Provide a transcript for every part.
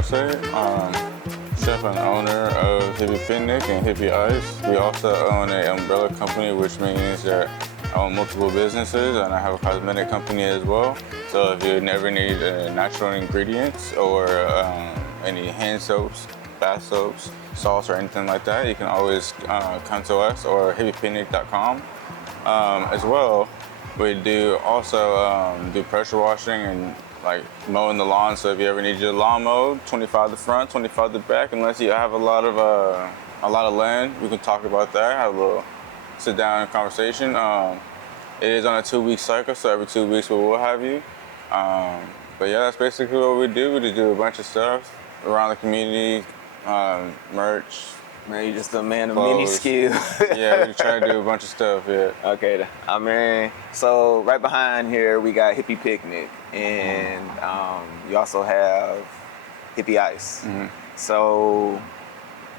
Jose, chef and owner of Hippie Picnic and Hippie Ice. We also own an umbrella company, which means that I own multiple businesses, and I have a cosmetic company as well. So if you never need natural ingredients or any hand soaps, bath soaps, salts, or anything like that, you can always come to us or hippiepicnic.com. As well, we do also do pressure washing and like mowing the lawn. So if you ever need your lawn mowed, 25 the front, 25 the back, unless you have a lot of land, we can talk about that, have a little sit down conversation. It is on a 2-week cycle, so every 2 weeks we will have you. But yeah, that's basically what we do. We just do a bunch of stuff around the community, merch. Man, you just a man of Clothes. many skills. Yeah, we try to do a bunch of stuff, yeah. Okay, I mean, so right behind here we got Hippie Picnic, and you also have Hippie Ice. Mm-hmm. So,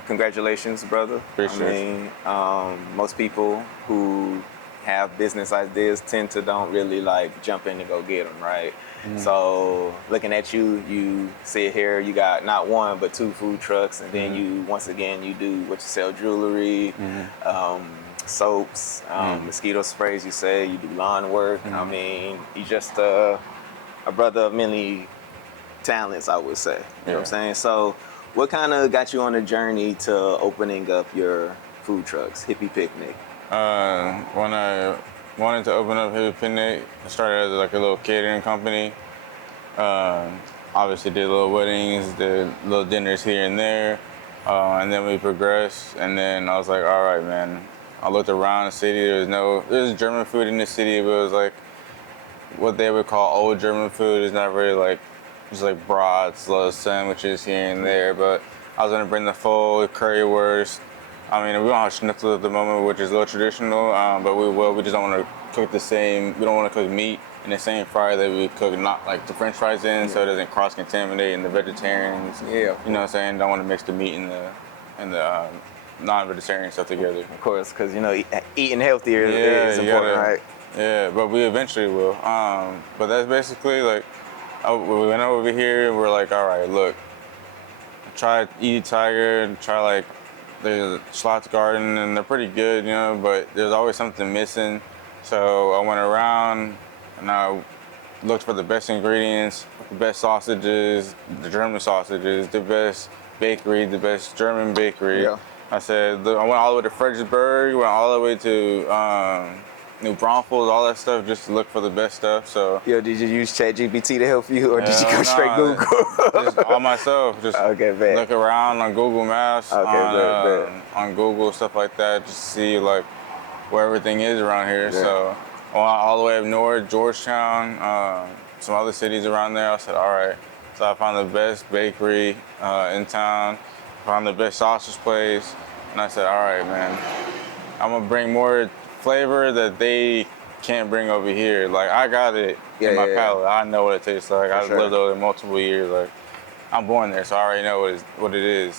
congratulations, brother. Appreciate it. Most people who have business ideas tend to don't really like jump in and go get them, right? Mm-hmm. So looking at you, you sit here, you got not one, but 2 food trucks. And then you, once again, you do what you sell, jewelry, soaps, mosquito sprays, you say, you do lawn work. I mean, you just a brother of many talents, I would say. You know what I'm saying? So what kind of got you on the journey to opening up your food trucks, Hippie Picnic? When I wanted to open up Hippie Picnic, I started as like a little catering company. Obviously did little weddings, did little dinners here and there, and then we progressed. And then I was like, all right, man. I looked around the city. There's German food in the city, but it was like what they would call old German food. It's not really like just like brats, little sandwiches here and there. But I was gonna bring the full currywurst. I mean, we don't have schnitzel at the moment, which is a little traditional, but we will. We just don't want to cook the same. We don't want to cook meat in the same fryer that we cook not like the French fries in, so it doesn't cross-contaminate. And the vegetarians, you know what I'm saying, don't want to mix the meat and the non-vegetarian stuff together. Of course, because you know, eating healthier is important, right? Yeah, but we eventually will. But that's basically like, we went over here and we're like, all right, look, try Eat Tiger, try like. There's a Schlott's Garden, and they're pretty good, you know, but there's always something missing. So I went around and I looked for the best ingredients, the best sausages, the German sausages, the best bakery, the best German bakery. Yeah. I said, I went all the way to Fredericksburg, went all the way to New Braunfels, all that stuff, just to look for the best stuff. So. Yo, did you use ChatGPT to help you, or did you go straight Google? Just all myself. Just look around on Google Maps, on Google, stuff like that, just to see like where everything is around here. Yeah. So I went all the way up north, Georgetown, some other cities around there. I said, all right. So I found the best bakery in town, found the best sausage place, and I said, all right, man, I'm gonna bring more flavor that they can't bring over here. Like, I got it in my palate. I know what it tastes like. I've lived over there multiple years. Like, I'm born there, so I already know what it is.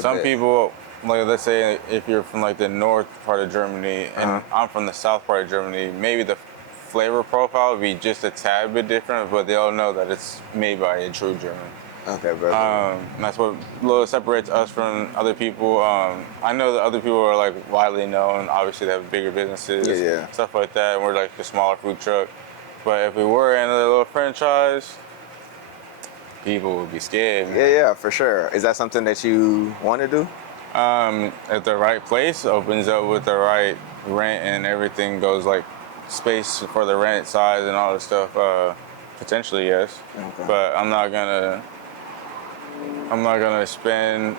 Some people, like, let's say if you're from like the north part of Germany and I'm from the south part of Germany, maybe the flavor profile would be just a tad bit different, but they all know that it's made by a true German. Okay, brother. That's what little separates us from other people. I know that other people are like widely known. Obviously, they have bigger businesses, stuff like that. And we're like the smaller food truck. But if we were in a little franchise, people would be scared. Man. Yeah, for sure. Is that something that you want to do? If the right place opens up with the right rent and everything goes like space for the rent size and all this stuff, potentially yes. Okay. But I'm not gonna spend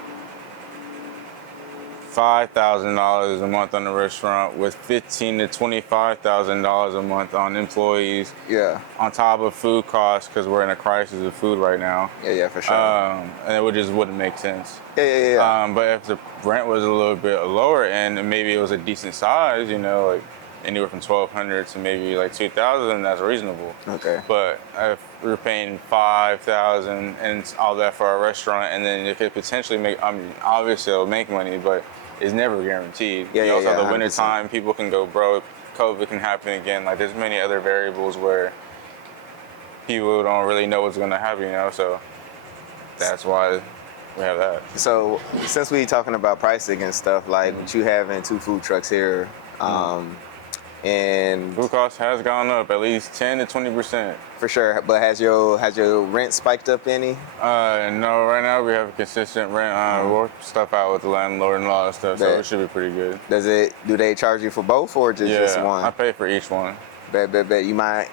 $5,000 a month on a restaurant with $15,000 to $25,000 a month on employees. Yeah. On top of food costs, because we're in a crisis of food right now. Yeah, for sure. And it just wouldn't make sense. Yeah. But if the rent was a little bit lower end and maybe it was a decent size, you know, like anywhere from $1,200 to maybe like $2,000, that's reasonable. Okay. But if we're paying $5,000 and all that for a restaurant, and then it could potentially make, I mean, obviously it'll make money, but it's never guaranteed. You also have the winter time, people can go broke, COVID can happen again. Like, there's many other variables where people don't really know what's gonna happen, you know, so. that's why we have that. So since we talking about pricing and stuff, like what you having 2 food trucks here, and Food cost has gone up at least 10 to 20%. for sure. But has your rent spiked up any? No, right now we have a consistent rent. We work stuff out with the landlord and all that stuff, so it should be pretty good. Do they charge you for both or just one? I pay for each one. Bet. You mind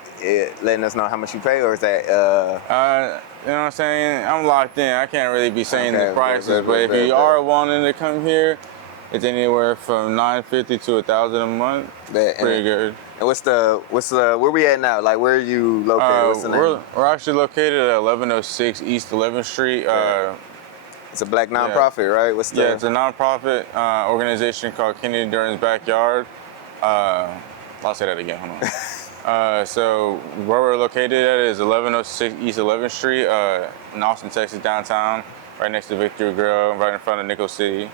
letting us know how much you pay, or is that? You know what I'm saying? I'm locked in. I can't really be saying the prices, but if you are wanting to come here, it's anywhere from $950 to $1,000 a month. Pretty good. And what's the where we at now? Like, where are you located? What's the name? We're actually located at 1106 East 11th Street. It's a black nonprofit, right? What's the? Yeah, it's a nonprofit organization called Kennedy Durden's Backyard. I'll say that again. Hold on. So where we're located at is 1106 East 11th Street in Austin, Texas, downtown, right next to Victory Grill, right in front of Nickel City.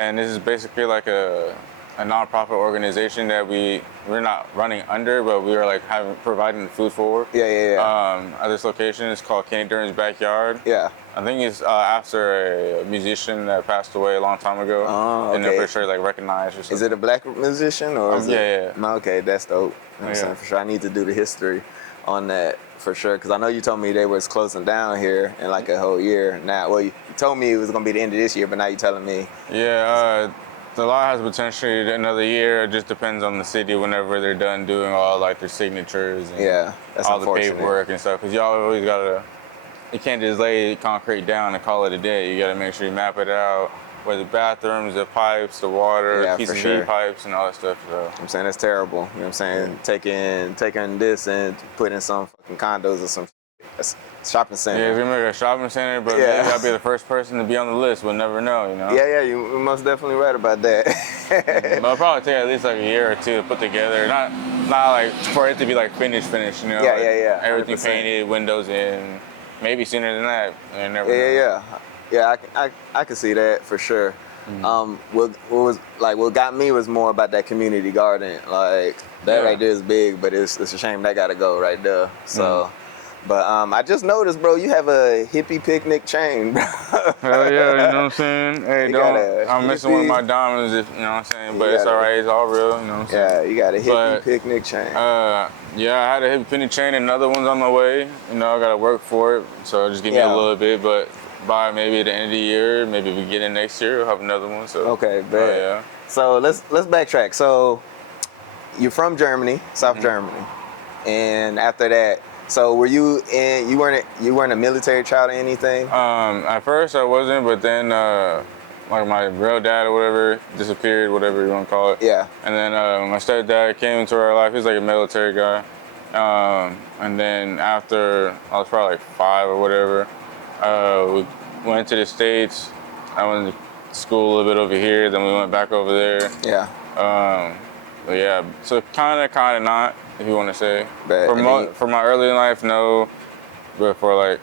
And this is basically like a nonprofit organization that we're not running under, but we are like providing food for. Yeah. At this location, it's called Kennedy Durden's Backyard. Yeah. I think it's after a musician that passed away a long time ago. Oh, okay. And they're for sure like recognized or something. Is it a black musician or is it? Yeah. Okay, that's dope. You know what I'm saying? For sure. I need to do the history on that for sure, because I know you told me they was closing down here in like a whole year. Now, well, you told me it was gonna be the end of this year, but now you're telling me. Yeah, the lot has potentially another year. It just depends on the city whenever they're done doing all like their signatures and that's all the paperwork and stuff. Because y'all always gotta, you can't just lay concrete down and call it a day. You gotta make sure you map it out. Where the bathrooms, the pipes, the water, P&B pipes, and all that stuff. So. I'm saying that's terrible. You know what I'm saying? Taking this and putting some fucking condos or some shopping center. Yeah, we make a shopping center, but maybe I'll be the first person to be on the list. We'll never know, you know? Yeah, you're most definitely right about that. But it'll probably take at least like a year or two to put together. Not like for it to be like finished, you know? Yeah. Everything 100%. Painted, windows in. Maybe sooner than that. You never know. Yeah, I can see that for sure. What got me was more about that community garden. Like that right there is big, but it's a shame that gotta go right there. So, but I just noticed, bro, you have a Hippie Picnic chain, bro. Hell yeah, you know what I'm saying? Hey, I'm missing one of my diamonds, you know what I'm saying? But it's all right, it's all real, you know what I'm saying? Yeah, you got a Hippie Picnic chain. Yeah, I had a Hippie Picnic chain, another one's on the way. You know, I gotta work for it, so just give me a little bit, but by maybe the end of the year, maybe we get in next year, we'll have another one. So okay, bet. So let's backtrack. So you're from Germany, South Germany, and after that, so were you weren't a military child or anything? At first I wasn't, but then like my real dad or whatever disappeared, whatever you want to call it. Yeah. And then my stepdad came into our life. He was like a military guy. And then after I was probably like 5 or whatever. We went to the States. I went to school a little bit over here, then we went back over there. Yeah. But yeah, so kind of not, if you want to say. But for my early life, no. But for like,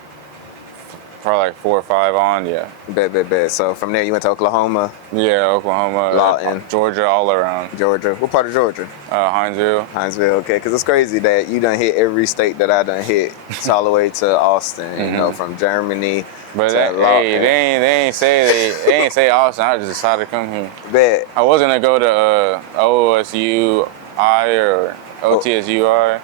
probably like 4 or 5 on, yeah. Bet. So from there you went to Oklahoma? Yeah, Oklahoma, Lawton, Georgia, all around. Georgia. What part of Georgia? Hinesville. Hinesville, okay. Because it's crazy that you done hit every state that I done hit. It's all the way to Austin, you know, from Germany. But they ain't say Austin. I just decided to come here. Bet. I was gonna go to OSUI or OTSUI,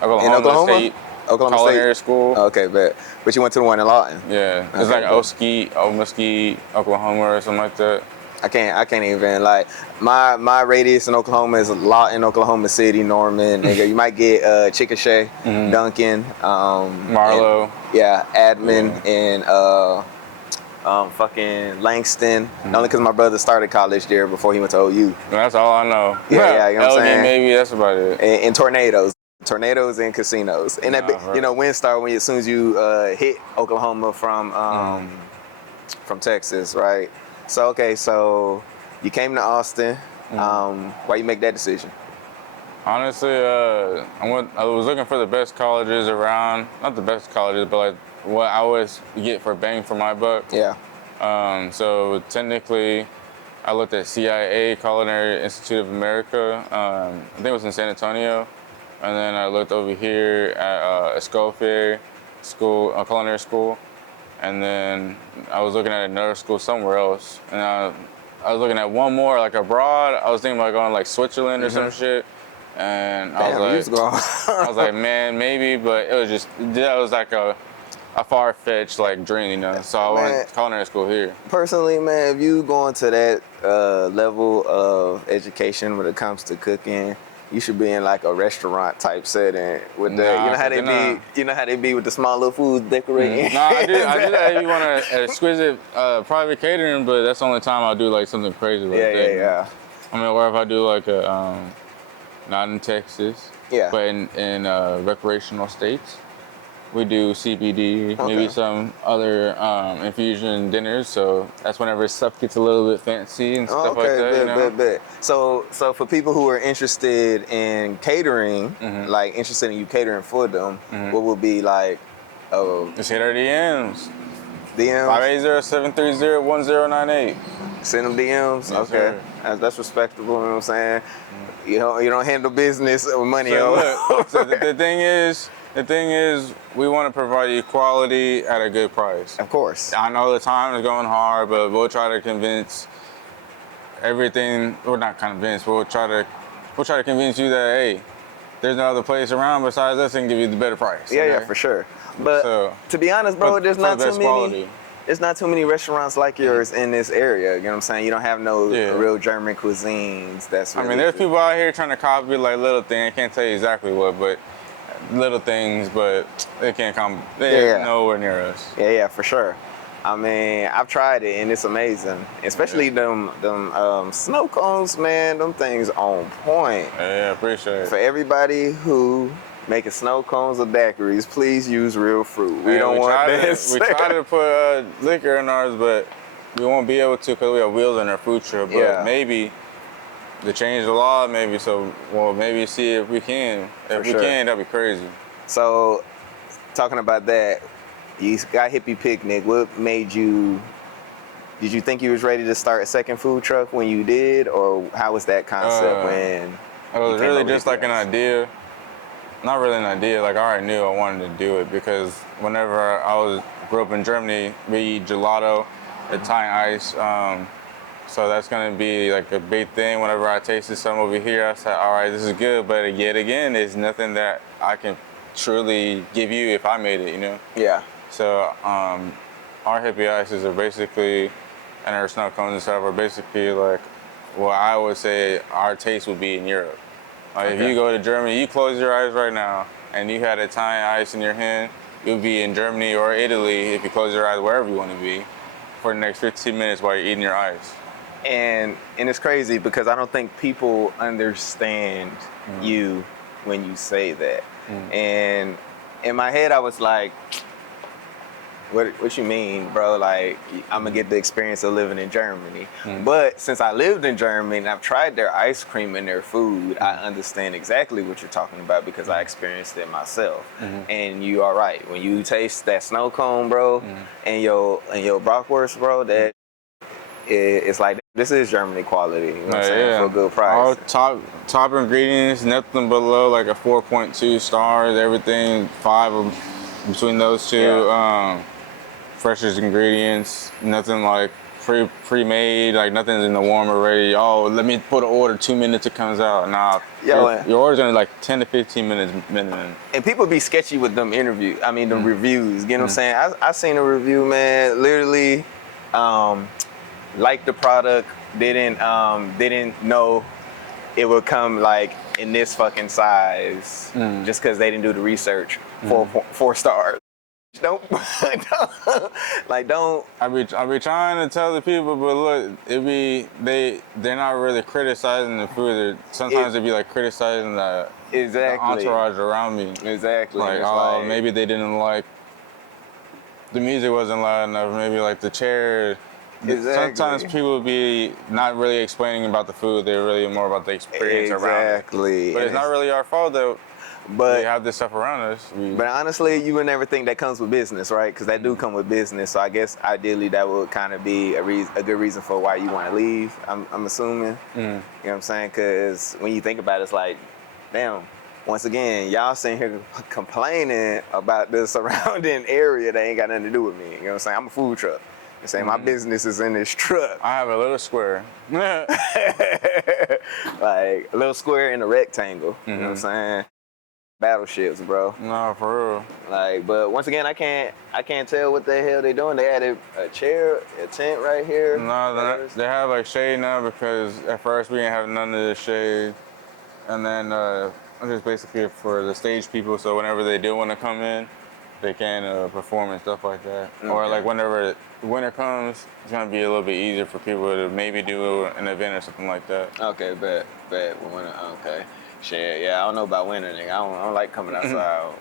Oklahoma State. Oklahoma Culinary State School. Okay, bet. But you went to the one in Lawton. Yeah, it's like Mesquite, Oklahoma, or something like that. I can't even like my radius in Oklahoma is Lawton, Oklahoma City, Norman. Nigga, you might get Chickasha, Duncan, Marlow. Admin, and fucking Langston. Only because my brother started college there before he went to OU. That's all I know. Yeah, you know what I'm saying. Maybe that's about it. And tornadoes and casinos. And that, you know, WinStar, as soon as you hit Oklahoma from Texas, right? So so you came to Austin. Why you make that decision? Honestly, I was looking for the best colleges around. Not the best colleges, but like what I always get for bang for my buck. Yeah. So technically, I looked at CIA, Culinary Institute of America. I think it was in San Antonio. And then I looked over here at Escoffier School, Culinary School. and then I was looking at another school somewhere else, and I was looking at one more like abroad. I was thinking about going like Switzerland or some shit, and Damn, I was like, man, maybe, but it was just that was like a far-fetched like dream, you know. So I went to culinary school here. Personally, man, if you going to that level of education when it comes to cooking, you should be in like a restaurant type setting with the, you know how they be, you know how they be with the small little foods decorating. No, I do that if you want an exquisite private catering, but that's the only time I'll do like something crazy like that. Yeah. I mean, or if I do like a not in Texas, but in recreational states. We do CBD, maybe some other infusion dinners. So that's whenever stuff gets a little bit fancy and stuff like that. So for people who are interested in catering, like interested in you catering for them, what would be like? Just hit our DMs. DMs? 580-730-1098. Send them DMs? Yes, okay. That's respectable, you know what I'm saying? You don't handle business with money. So look, so the thing is, we want to provide you quality at a good price. Of course. I know the time is going hard, but we'll try to convince everything. We're not convinced. We'll try to convince you that hey, there's no other place around besides us and give you the better price. Yeah, for sure. But to be honest, bro, there's not too many. Quality. There's not too many restaurants like yours in this area. You know what I'm saying? You don't have no real German cuisines. That's really there's people out here trying to copy like little things. I can't tell you exactly what, but little things, but they can't come. They're nowhere near us. Yeah, for sure. I mean, I've tried it and it's amazing. Especially them snow cones, man. Them things on point. Yeah, appreciate it. For everybody who making snow cones or daiquiris, please use real fruit. We don't want this. We try to put liquor in ours, but we won't be able to because we have wheels in our food truck. But maybe to change the law, maybe maybe see if we can. If we can, that'd be crazy. So, talking about that, you got Hippie Picnic. What made you? Did you think you was ready to start a second food truck when you did, or how was that concept when? It was really just like an idea. Not really an idea. Like I already knew I wanted to do it because whenever I grew up in Germany, we eat gelato, Italian ice. So that's gonna be like a big thing. Whenever I tasted some over here, I said, all right, this is good, but yet again, there's nothing that I can truly give you if I made it, you know? Yeah. So our Hippie Ices are basically, and our snow cones and stuff are basically like what I would say our taste would be in Europe. Like if you go to Germany, you close your eyes right now, and you had Italian ice in your hand, you'll be in Germany or Italy if you close your eyes wherever you want to be for the next 15 minutes while you're eating your ice. And it's crazy because I don't think people understand you when you say that. And in my head, I was like, what you mean, bro? Like, I'm gonna get the experience of living in Germany. But since I lived in Germany and I've tried their ice cream and their food, I understand exactly what you're talking about because I experienced it myself. And you are right. When you taste that snow cone, bro, and your bratwurst, bro, that it's like this is Germany quality. You know what I'm saying? For a good price. All top ingredients, nothing below like a 4.2 stars. Everything 5 between those two. Freshest ingredients, nothing like pre-made, like nothing's in the warmer ready. Oh, let me put an order 2 minutes it comes out. Nah, your order's only like 10 to 15 minutes minimum. And people be sketchy with them reviews, you know what I'm saying? I seen a review, man, literally liked the product, didn't know it would come like in this fucking size just because they didn't do the research. 4 stars. Don't. I be trying to tell the people, but look, they're not really criticizing the food. Sometimes they be like criticizing the entourage around me. Exactly. Like, maybe they didn't like the music wasn't loud enough. Maybe like the chair. Exactly. Sometimes people be not really explaining about the food. They're really more about the experience around it. Exactly. But it's not really our fault though. But we have this stuff around us. But honestly, you would never think that comes with business, right? Because that do come with business. So I guess ideally that would kind of be a good reason for why you want to leave. I'm assuming. You know what I'm saying? Because when you think about it, it's like, damn, once again, y'all sitting here complaining about the surrounding area that ain't got nothing to do with me. You know what I'm saying? I'm a food truck. I'm saying my business is in this truck. I have a little square. Like a little square in a rectangle. You know what I'm saying? Battleships, bro. No, for real. Like, but once again, I can't tell what the hell they doing. They added a chair, a tent right here. No, they have like shade now because at first we didn't have none of the shade, and then just basically for the stage people. So whenever they do want to come in, they can perform and stuff like that. Okay. Or like whenever winter comes, it's gonna be a little bit easier for people to maybe do an event or something like that. Okay, bet. Okay. Shit, yeah, I don't know about winter, nigga. I don't like coming outside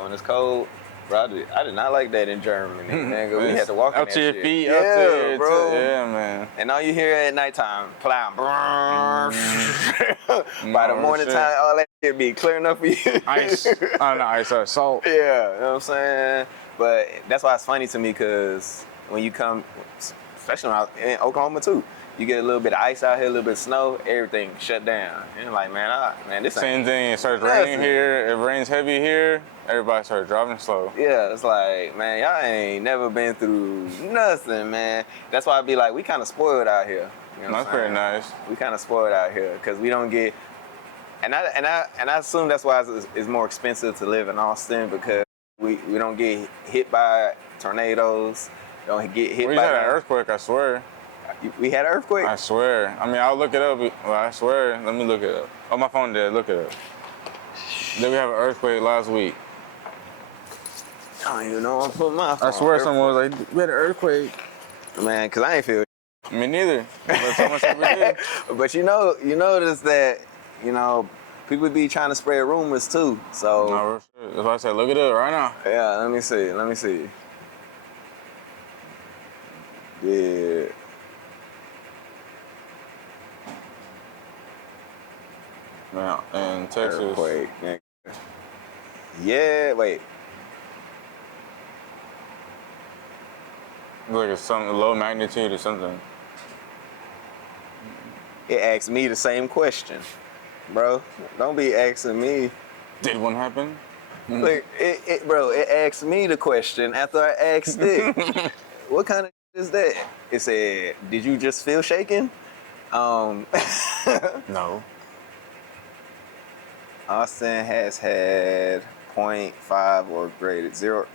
when it's cold. Bro, I did not like that in Germany, nigga. We had to walk out in to your shit. feet, yeah, up there, bro. Yeah, man. And all you hear at nighttime, plow. By the morning time, all that shit be clear enough for you. Ice. Oh, no, ice, salt. Yeah, you know what I'm saying? But that's why it's funny to me, because when you come, especially when I was in Oklahoma too, you get a little bit of ice out here, a little bit of snow, everything shut down. And you're like, man, this same ain't thing. It starts raining here. It rains heavy here. Everybody starts driving slow. Yeah, it's like, man, y'all ain't never been through nothing, man. That's why I be like, we kind of spoiled out here. You know that's pretty nice. We kind of spoiled out here because we don't get, and I assume that's why it's more expensive to live in Austin, because we don't get hit by tornadoes, don't get hit by. We had an earthquake, I swear. We had an earthquake? I swear. I mean, I'll look it up. Well, I swear. Let me look it up. Oh, my phone did. Look it up. Did we have an earthquake last week? I don't even know. I'm putting my phone. I swear someone was like, we had an earthquake. Man, because I ain't feel. Me neither. But someone said we did. But you notice that, people be trying to spread rumors too. So. No, that's why I said, look it up right now. Yeah, let me see. Yeah. Man, in Texas. Earthquake. Yeah, wait. Like it's some low magnitude or something. It asked me the same question, bro. Don't be asking me. Did one happen? Look, it asked me the question after I asked it. What kind of is that? It said, did you just feel shaken? No. Austin has had 0.5 or greater, 0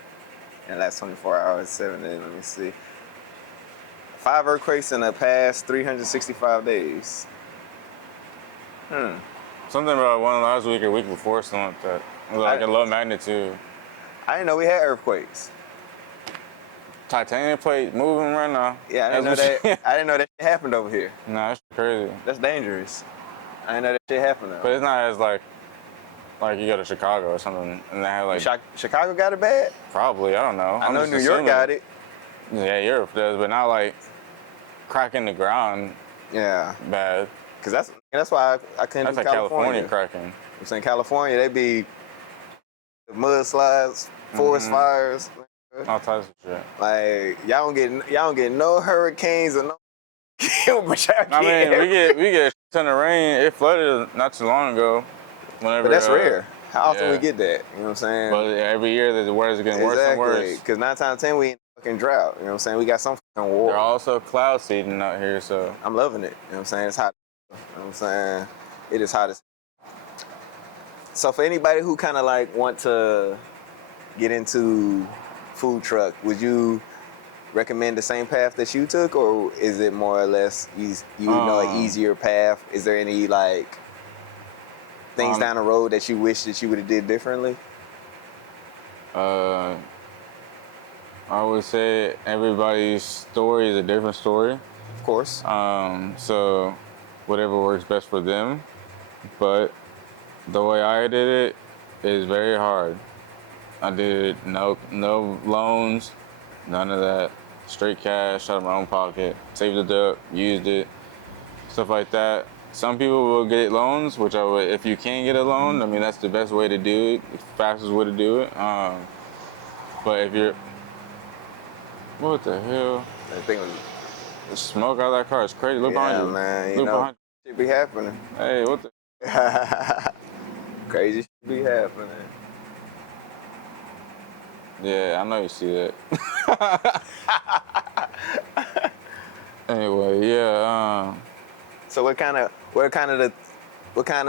in the last 24 hours, 7 days. Let me see. 5 earthquakes in the past 365 days. Something about one last week or week before, something like that. It was like a low magnitude. I didn't know we had earthquakes. Titanium plate moving right now. Yeah, I didn't know that. I didn't know that shit happened over here. Nah, that's crazy. That's dangerous. I didn't know that shit happened though. But it's not as like you go to Chicago or something and they have like. Chicago got it bad? Probably, I don't know. I know New York got it. Yeah, Europe does, but not like cracking the ground. Yeah. Bad. Cause that's why I couldn't do California. That's like California cracking. I'm saying California, they be mudslides, forest fires. All types of shit. Like y'all don't get no hurricanes or no. But I mean, we get a ton of rain. It flooded not too long ago. But that's rare. How often we get that? You know what I'm saying? But every year the weather's getting worse and worse. Because 9 times out of 10 we in fucking drought. You know what I'm saying? We got some fucking war. They're also cloud seeding out here, so I'm loving it. You know what I'm saying? It's hot. You know what I'm saying? It is hot as. So for anybody who kind of like want to get into food truck, would you recommend the same path that you took, or is it more or less an easier path? Is there any like things down the road that you wish that you would have did differently? I would say everybody's story is a different story. Of course. So whatever works best for them. But the way I did it is very hard. I did no loans, none of that. Straight cash out of my own pocket. Saved it up, used it, stuff like that. Some people will get loans, which I would, if you can get a loan, I mean, that's the best way to do it, the fastest way to do it. But if you're, what the hell? That thing was. The smoke out of that car is crazy. Look behind you. Man, Look behind you. Shit be happening. Hey, what the? Crazy shit be happening. Yeah, I know you see that. Anyway, yeah. So what kind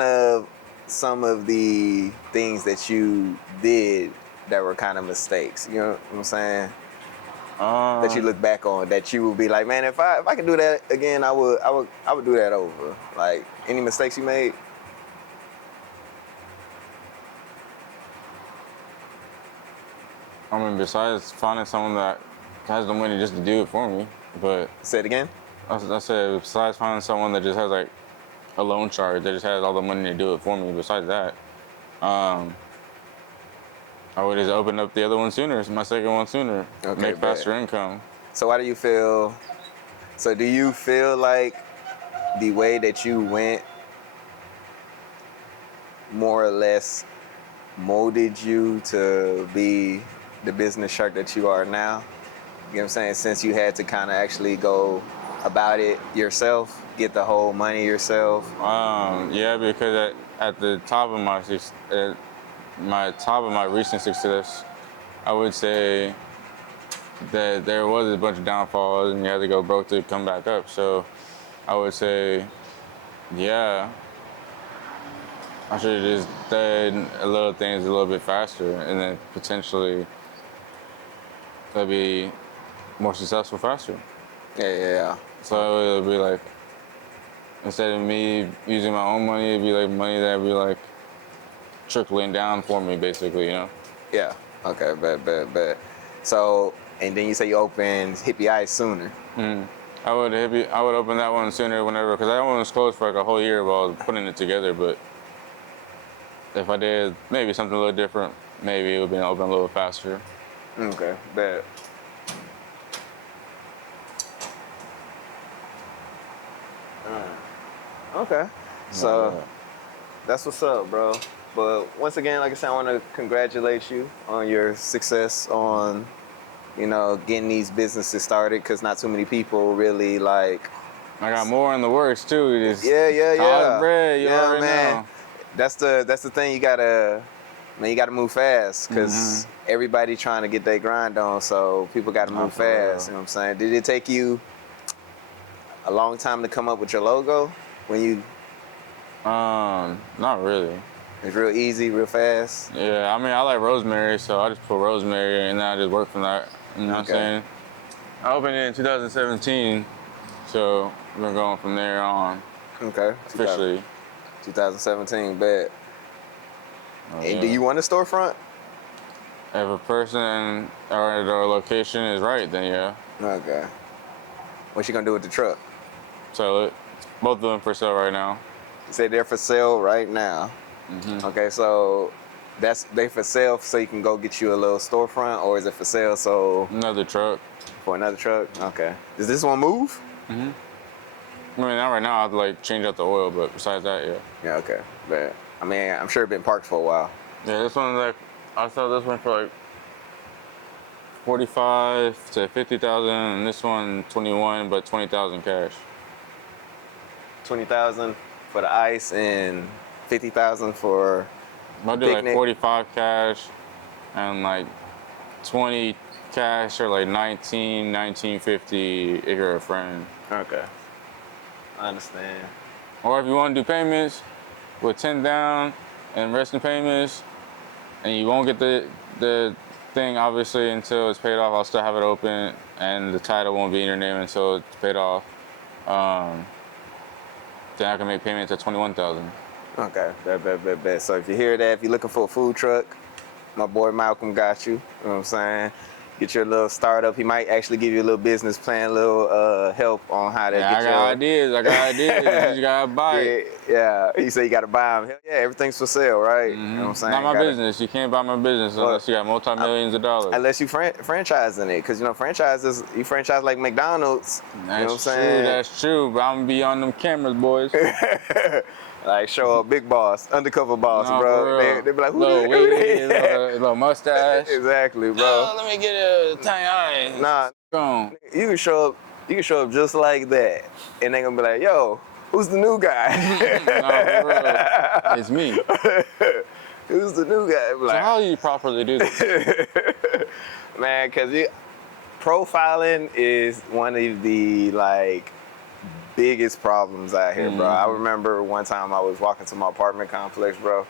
of some of the things that you did that were kind of mistakes? You know what I'm saying? That you look back on that you would be like, man, if I could do that again, I would do that over. Like any mistakes you made? I mean, besides finding someone that has the money just to do it for me, but Say it again. I said besides finding someone that just has like a loan shark that just has all the money to do it for me. Besides that, I would just open up the other one sooner, my second one sooner, Okay, make faster income. So why do you feel? So do you feel like the way that you went more or less molded you to be the business shark that you are now? You know what I'm saying? Since you had to kind of actually go about it yourself, get the whole money yourself. Yeah, because at the top of my recent success, I would say that there was a bunch of downfalls and you had to go broke to come back up. So I would say, yeah, I should have just done a little things a little bit faster and then potentially that'd be more successful faster. Yeah. So it would be like, instead of me using my own money, it'd be like money that'd be like trickling down for me, basically, you know? Yeah. Okay, bet. So, and then you say you opened Hippie Ice sooner. I would open that one sooner whenever, because that one was closed for like a whole year while I was putting it together, but if I did maybe something a little different, maybe it would be open a little faster. Okay, bet. Okay, so that's what's up, bro. But once again, like I said, I want to congratulate you on your success on, you know, getting these businesses started, because not too many people really like. I got more in the works too. Just Yeah. college bread, you already know. That's the thing. You gotta move fast, because everybody trying to get their grind on. So people gotta move fast. You know what I'm saying? Did it take you a long time to come up with your logo? When you? Not really. It's real easy, real fast. Yeah, I mean, I like rosemary, so I just put rosemary and then I just work from that. You know what I'm saying? I opened it in 2017, so we're going from there on. Okay. Officially. 2017, bet. And yeah. do you want a storefront? If a person or their location is right, then yeah. Okay. What you gonna do with the truck? Sell it. Both of them for sale right now. You say they're for sale right now. Okay, so they for sale so you can go get you a little storefront, or is it for sale so another truck? For another truck? Okay. Does this one move? I mean, not right now. I have to like change out the oil, but besides that, yeah. Yeah, okay. But I mean, I'm sure it's been parked for a while. Yeah, this one's like, I sold this one for like 45 to 50,000, and this one 21, but 20,000 cash. 20,000 for the ice and 50,000 for I'll do Picnic. like 45 cash and like 20 cash, or like 1950 if you're a friend. Okay. I understand. Or if you want to do payments with 10 down and rest in payments, and you won't get the thing obviously until it's paid off, I'll still have it open and the title won't be in your name until it's paid off. Then I can make payments at 21,000. Okay, bet. So if you hear that, if you're looking for a food truck, my boy Malcom got you. You know what I'm saying? Get your little startup. He might actually give you a little business plan, a little help on how to get I got ideas. You just gotta buy it. Yeah. He said you gotta buy them. Hell yeah, everything's for sale, right? You know what I'm saying? Not my business. You can't buy my business unless you got multi-millions of dollars. Unless you franchising it, because you know franchises. You franchise like McDonald's. You know what I'm saying? That's true. But I'm gonna be on them cameras, boys. Like show up, big boss, undercover boss, bro. They be like, who little wig, little mustache. Exactly, bro. Oh, let me get a tiny eye. Nah, Gone. you can show up just like that, and they gonna be like, yo, who's the new guy? Nah, for real. It's me. Who's the new guy? So Like, how do you properly do this? man, because profiling is one of the like biggest problems out here, bro. I remember one time I was walking to my apartment complex, bro,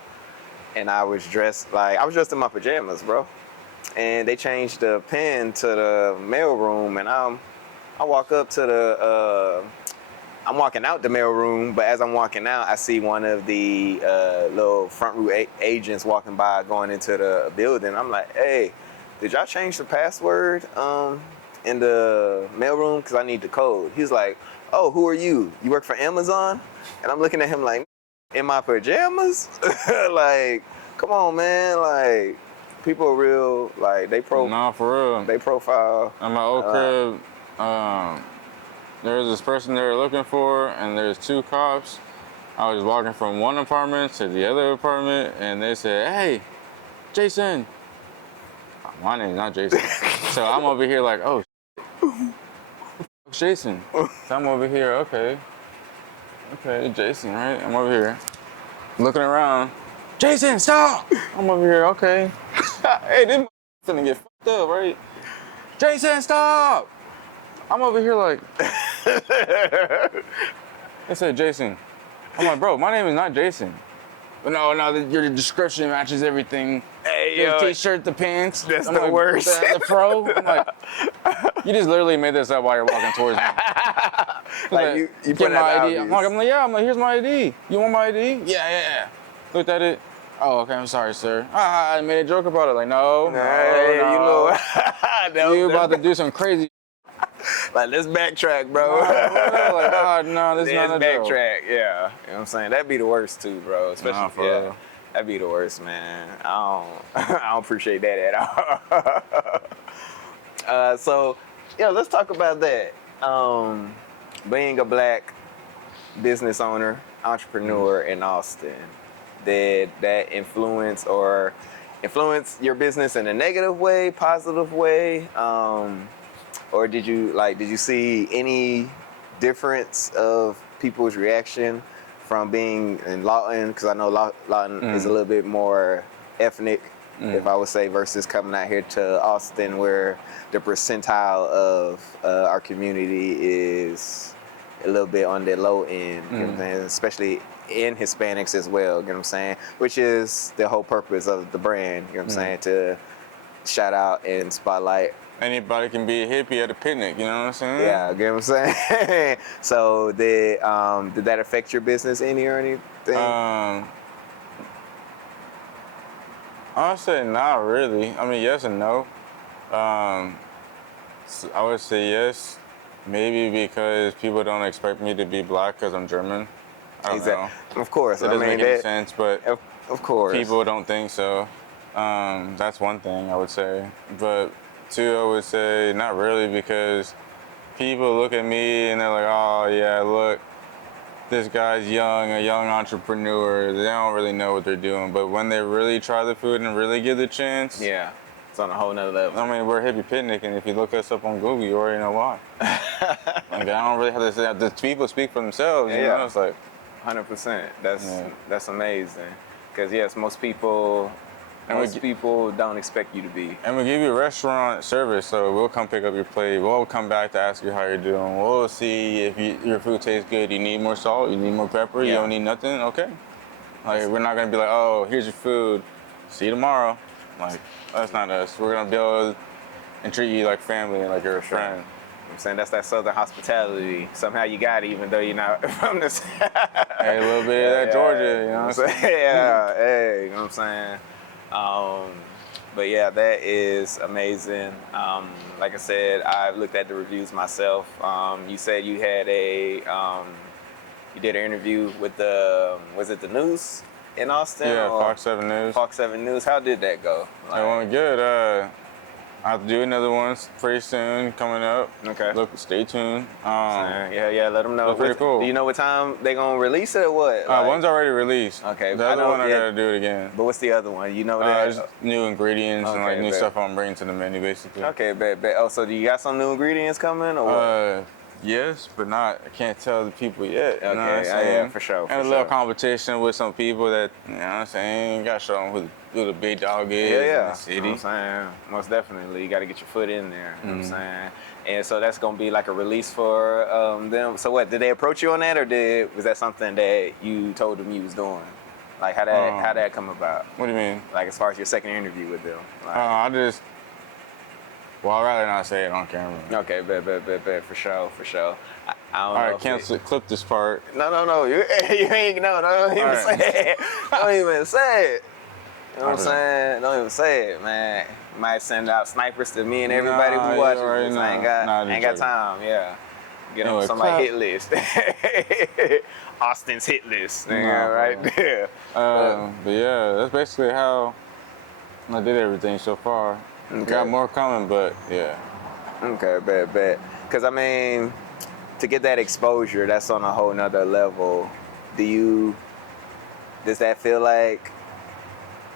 and I was dressed in my pajamas, bro. And they changed the pen to the mail room, and I walk up to the I'm walking out the mail room, but as I'm walking out, I see one of the little front room agents walking by going into the building. I'm like, hey, did y'all change the password in the mail room? Because I need the code. He's like, oh, who are you? You work for Amazon? And I'm looking at him like, in my pajamas? Like, come on, man. Like, people are real, like, Nah, for real. they profile. At my old crib, there was this person they were looking for, and there's two cops. I was walking from one apartment to the other apartment, and they said, hey, Jason. My name's not Jason. So I'm over here like, oh, it's Jason. So I'm over here, okay, Jason, right? I'm over here looking around. Jason, stop! I'm over here, okay. Hey, this finna get fucked up, right? Jason, stop! I'm over here like, they said Jason. I'm like, bro, my name is not Jason. But no, your description matches everything. Hey, The yo, t-shirt, the pants. that's I'm the like, worst. The fro. I'm like, you just literally made this up while you're walking towards me. like you get put my that ID. I'm like, yeah. I'm like, here's my ID. You want my ID? Yeah. Looked at it. Oh, okay. I'm sorry, sir. I made a joke about it. Like, no. Hey, no. you know, You about to do some crazy. like, let's backtrack, bro. Like, no, this is Let's not a joke. backtrack, yeah. You know what I'm saying? That'd be the worst too, bro. Especially, Nah, for real. that'd be the worst, man. I don't appreciate that at all. So, let's talk about that. Being a black business owner, entrepreneur in Austin, did that influence your business in a negative way, positive way? Or did you see any difference of people's reaction from being in Lawton? Because I know Lawton is a little bit more ethnic, if I would say, versus coming out here to Austin, where the percentile of our community is a little bit on the low end, you know what I'm saying? Especially in Hispanics as well, you know what I'm saying? Which is the whole purpose of the brand, you know what I'm saying? To shout out and spotlight. Anybody can be a hippie at a picnic, you know what I'm saying? Yeah, you know what I'm saying? So did that affect your business any or anything? I'll say not really. I mean, yes and no. I would say yes, maybe because people don't expect me to be black because I'm German. I don't know. Of course. It doesn't make any sense, but of course. people don't think so. That's one thing I would say. But two, I would say not really, because people look at me and they're like, oh yeah, look, this guy's young, a young entrepreneur. They don't really know what they're doing. But when they really try the food and really give the chance, yeah, it's on a whole nother level. I mean, we're Hippie Picnic, and if you look us up on Google, you already know why. Like, I don't really have to say that. The people speak for themselves, you know? It's like 100%. That's amazing. Because yes, most people don't expect you to be. And we give you restaurant service, so we'll come pick up your plate. We'll come back to ask you how you're doing. We'll see if your food tastes good. You need more salt? You need more pepper? You don't need nothing? Okay. Like, we're not gonna be like, oh, here's your food. See you tomorrow. Like, that's not us. We're gonna be able to treat you like family and like you're a friend. I'm saying that's that Southern hospitality. Somehow you got it, even though you're not from this. Hey, a little bit of that Georgia, you know what I'm saying? Yeah, hey, you know what I'm saying? But yeah, that is amazing. Like I said, I've looked at the reviews myself. You said you had you did an interview with was it the news in Austin? Yeah, Fox 7 News. Fox 7 News. How did that go? It went good. I have to do another one pretty soon, coming up. Okay. Look, stay tuned. Yeah, let them know. That's pretty cool. Do you know what time they gonna release it or what? One's already released. Okay. The other one, I gotta do it again. But what's the other one? You know that? Just new ingredients and like new stuff I'm bringing to the menu, basically. Okay, bet. Oh, so do you got some new ingredients coming or what? Yes, but not. I can't tell the people yet. You know what I'm Okay, saying? yeah, for sure. And a little competition with some people that, you know what I'm saying? You gotta show them who the big dog is in the You know city. what I'm saying? Most definitely. You got to get your foot in there. You know what I'm saying? And so that's going to be like a release for them. So what, did they approach you on that, or was that something that you told them you was doing? Like, how that come about? What do you mean? Like, as far as your second interview with them? Like, I'd rather not say it on camera. okay, bet, for sure. I don't All know. right, cancel it. Clip this part. No. You ain't, don't even right. say it. Don't even say it. You know what I'm Okay. saying? Don't even say it, man. Might send out snipers to me and everybody who watches this. I ain't got time, yeah. Get on somebody's hit list. Austin's hit list, right there. But yeah, that's basically how I did everything so far. Okay. Got more coming, but yeah. Okay, bet. Because, I mean, to get that exposure, that's on a whole nother level. Does that feel like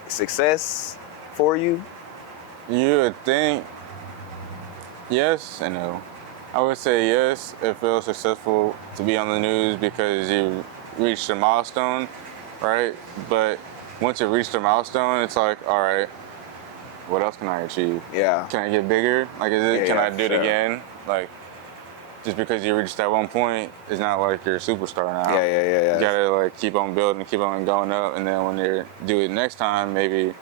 success for you? You would think yes and no. I would say yes, it feels successful to be on the news because you reached a milestone, right? But once you reach the milestone, it's like, all right, what else can I achieve? Yeah. Can I get bigger? Like, can I do it again? Like, just because you reached that one point, it's not like you're a superstar now. Yeah. You gotta like keep on building, keep on going up, and then when you do it next time, maybe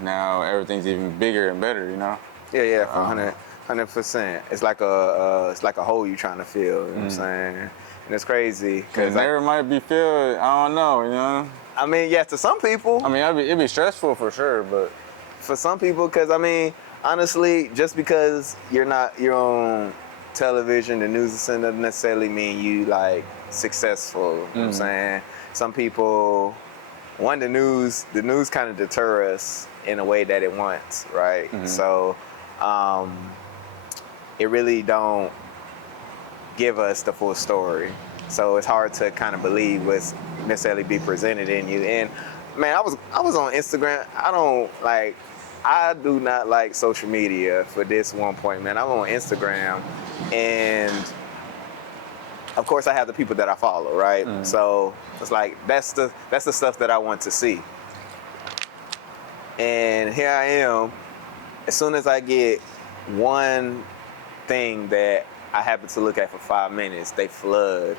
now everything's even bigger and better, you know? Yeah, for 100%. It's like a hole you're trying to fill. You know what I'm saying? And it's crazy Because there might be filled. I don't know, you know. I mean, yeah, to some people. I mean, it'd be stressful for sure, but for some people, because I mean, honestly, just because you're on television, the news doesn't necessarily mean you like successful. You know what I'm saying? Some people, the news kind of deter us in a way that it wants, right? So it really don't give us the full story. So it's hard to kind of believe what's necessarily be presented in you. And man, I was on Instagram. I do not like social media for this one point, man. I'm on Instagram, and of course I have the people that I follow, right? So it's like that's the stuff that I want to see. And here I am. As soon as I get one thing that I happen to look at for 5 minutes, they flood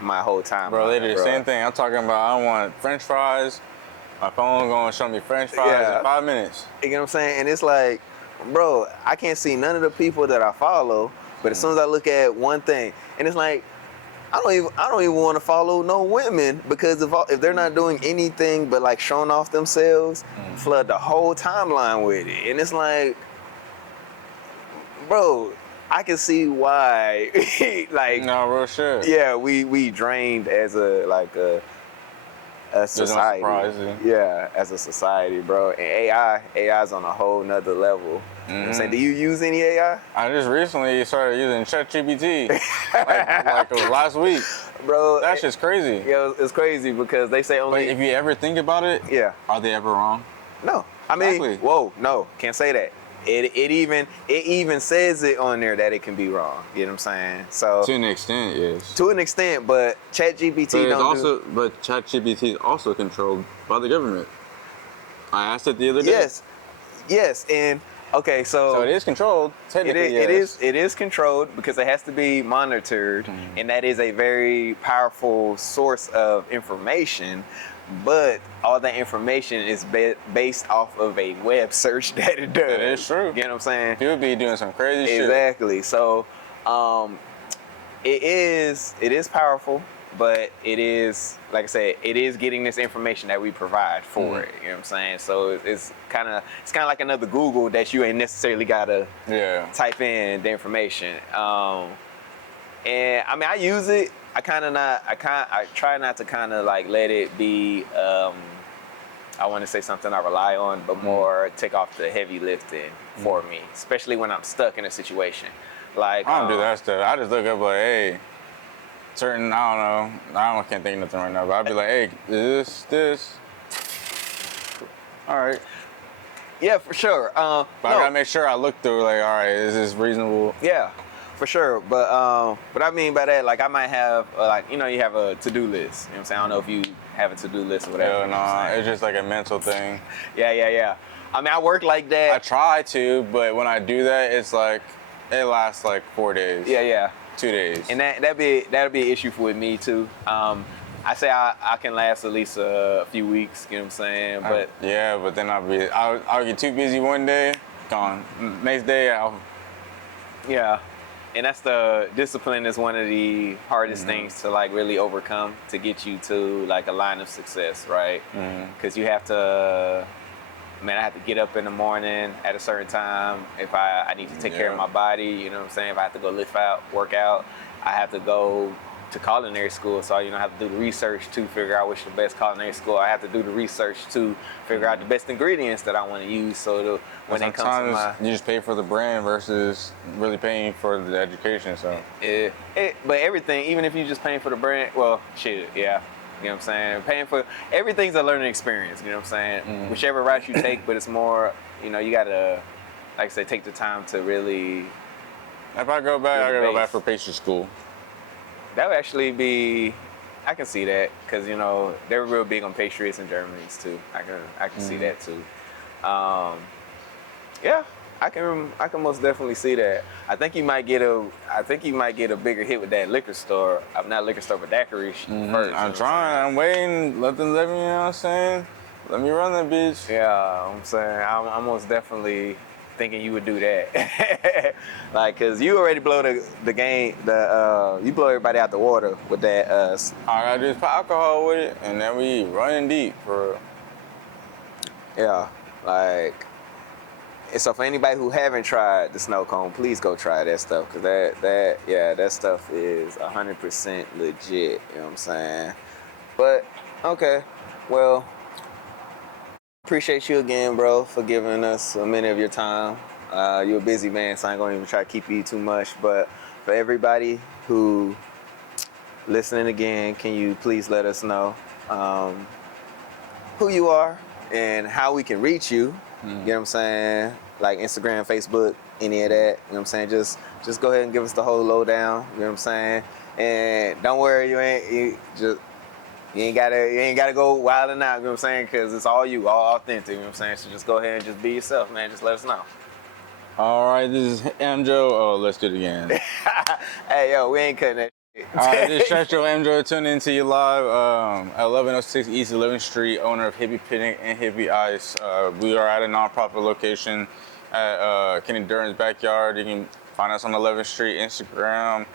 my whole time. Bro, they do the same thing. I'm talking about I want French fries. My phone gonna show me French fries in 5 minutes. You know what I'm saying? And it's like, bro, I can't see none of the people that I follow, but as soon as I look at one thing, and it's like, I don't even want to follow no women, because if they're not doing anything but like showing off themselves, flood the whole timeline with it. And it's like, bro, I can see why like, no, real shit. Yeah, we drained as a society. Yeah, as a society, bro. And AI's on a whole nother level. You know what I'm saying? Do you use any AI? I just recently started using ChatGPT, like last week. Bro, that's just crazy. Yeah, it's crazy because they say only. But if you ever think about it, are they ever wrong? No, I mean, whoa, no, can't say that. It even says it on there that it can be wrong. You know what I'm saying? So to an extent, yes. To an extent, but ChatGPT but ChatGPT is also controlled by the government. I asked it the other day. Yes, and okay, so it is controlled. Technically, it is controlled because it has to be monitored, and that is a very powerful source of information. But all that information is based off of a web search that it does. That is true. You know what I'm saying? People be doing some crazy shit. Exactly. So it is powerful, but it is, like I said, it is getting this information that we provide for it. You know what I'm saying? So it's kind of like another Google that you ain't necessarily gotta type in the information. And I mean, I use it. I try not to kind of like let it be, I want to say something I rely on, but more take off the heavy lifting for me, especially when I'm stuck in a situation. Like I don't do that stuff. I just look up like, hey, certain, I don't know, I can't think of nothing right now, but I'd be like, hey, this. All right. Yeah, for sure. But I gotta make sure I look through like, all right, is this reasonable? Yeah. For sure, but what I mean by that, like I might have like you have a to-do list. You know what I'm saying? I don't know if you have a to-do list or whatever. Hell You know what I'm no, saying? it's just like a mental thing. Yeah. I mean, I work like I that. try to, but when I do that, it's like it lasts like 4 days. Yeah. 2 days. And that'd be an issue with me too. I say I can last at least a few weeks. You know what I'm saying? But yeah, but then I'll get too busy one day, gone. Next day yeah, and that's the discipline is one of the hardest things to like really overcome to get you to like a line of success, right? Because you have to. Man, I have to get up in the morning at a certain time. If I need to take care of my body, you know what I'm saying? If I have to go work out, I have to go to culinary school. So, I have to do the research to figure out which the best culinary school. I have to do the research to figure out the best ingredients that I want to use. So when it comes to my... you just pay for the brand versus really paying for the education, so. But everything, even if you're just paying for the brand, well, shit, yeah. You know what I'm saying? Paying for everything's a learning experience, you know what I'm saying? Whichever route you take, but it's more, you gotta, like I say, take the time to really. If I go back, I gotta go back for pastry school. That would actually be, I can see that, because, they're real big on pastries in Germany too. I can see that too. Yeah. I can most definitely see that. I think you might get a bigger hit with that liquor store. Not liquor store, but daiquiri first. I'm trying. I'm waiting. Let me, you know what I'm saying? Let me run that bitch. Yeah, I'm saying I'm most definitely thinking you would do that. Like, cause you already blow the game. You blow everybody out the water with that. All I gotta do is put alcohol with it, and then we running deep for real. Yeah, like. So for anybody who haven't tried the snow cone, please go try that stuff, because that stuff is 100% legit, you know what I'm saying? But, okay, well, appreciate you again, bro, for giving us a minute of your time. You're a busy man, so I ain't gonna even try to keep you too much, but for everybody who listening again, can you please let us know who you are and how we can reach you? You know what I'm saying? Like Instagram, Facebook, any of that. You know what I'm saying? Just go ahead and give us the whole lowdown. You know what I'm saying? And don't worry, you ain't gotta go wilding out. You know what I'm saying? Because it's all you, all authentic. You know what I'm saying? So just go ahead and just be yourself, man. Just let us know. All right, this is Amjo. Oh, let's do it again. Hey, yo, we ain't cutting that. All right, this is Stretcho Amjo tuning into you live at 1106 East 11th Street, owner of Hippie Picnic and Hippie Ice. We are at a nonprofit location at Kenny Durham's backyard. You can find us on 11th Street, Instagram,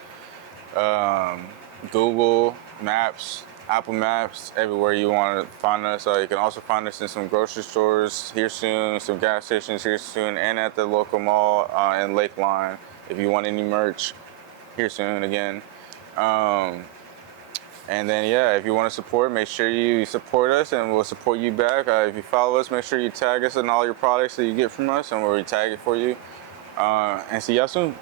Google Maps, Apple Maps, everywhere you want to find us. You can also find us in some grocery stores here soon, some gas stations here soon, and at the local mall in Lakeline. If you want any merch, here soon again. And then, yeah, if you want to support, make sure you support us and we'll support you back. If you follow us, make sure you tag us in all your products that you get from us and we'll retag it for you. And see y'all soon.